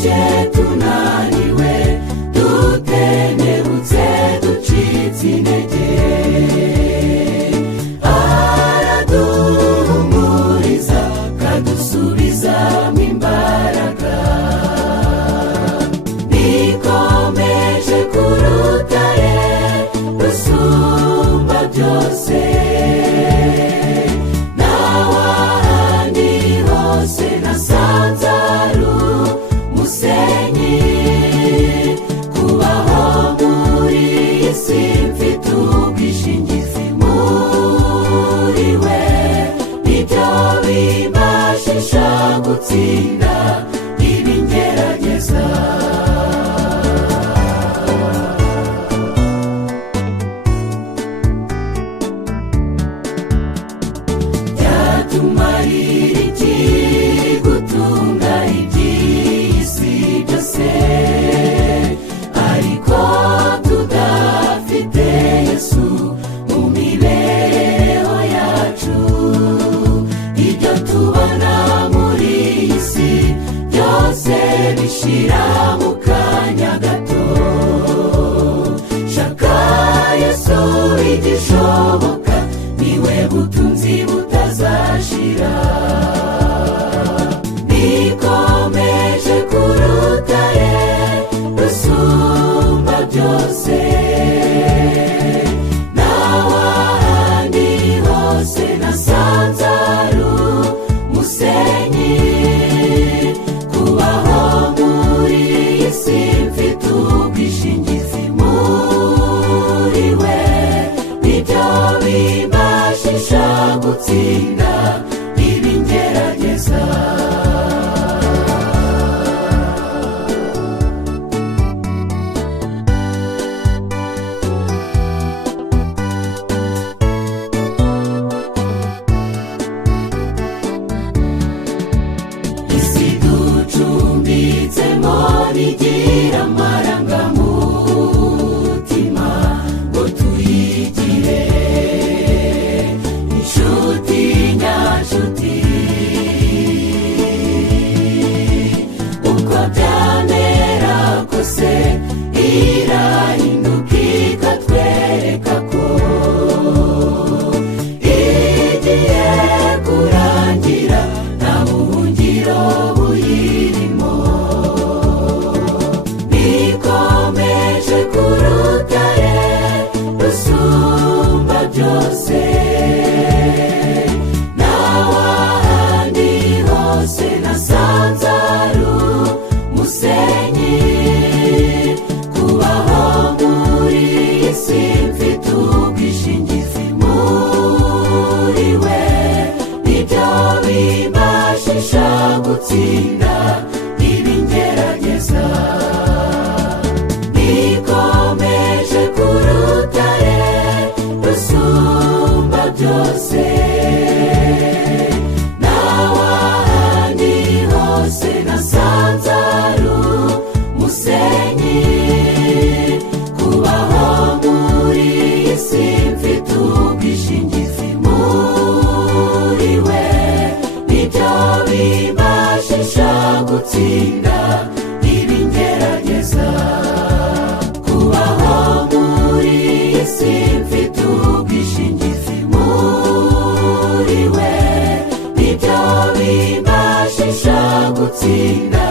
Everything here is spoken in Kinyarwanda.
turushye tunaniwe dutenebutse ducitse intege, araduhumuriza akadusubizamo imbaraga. Nikomeje ku rutare rusumba byose, gutsinda ibingerageza. Byatumarira iki gutunga iby'isi byose, ariko tudafite Yesu mu mibereho yacu? Ibyo tubona byose bishira mu kanya gato. Shaka Yesu igishoboka, niwe butunzi butazashira. Nikomeje ku rutare rusumba byose, naho ahandi hose nasanze ari umusenyi. Simfite ubwishingizi muri we, nibyo bimbashisha gutsinda ibingerageza. Isi ducumbitsemo igira amarangamutima ngo tuyigire inshuti nyanshuti. Uko byamera kose irahinduka ikatwereka ko igiye kurangira, nta buhungiro buyirimo. Nikomeje ku rutare rusumba byose, naho ahandi hose nasanze ari umusenyi. Kubaho muri iyi si mfite ubwishingizi muri we, nibyo bimbashisha gutsinda ibingerageza. Nikomeje ku rutare rusumba byose, naho ahandi hose nasanze ari umusenyi. Kubaho muri iyi si mfite ubwishingizi muri we, nibyo bimbashisha gutsinda ibingerageza. Kubaho muri iyi si mfite ubwishingizi muri we, nibyo bimbashisha gutsinda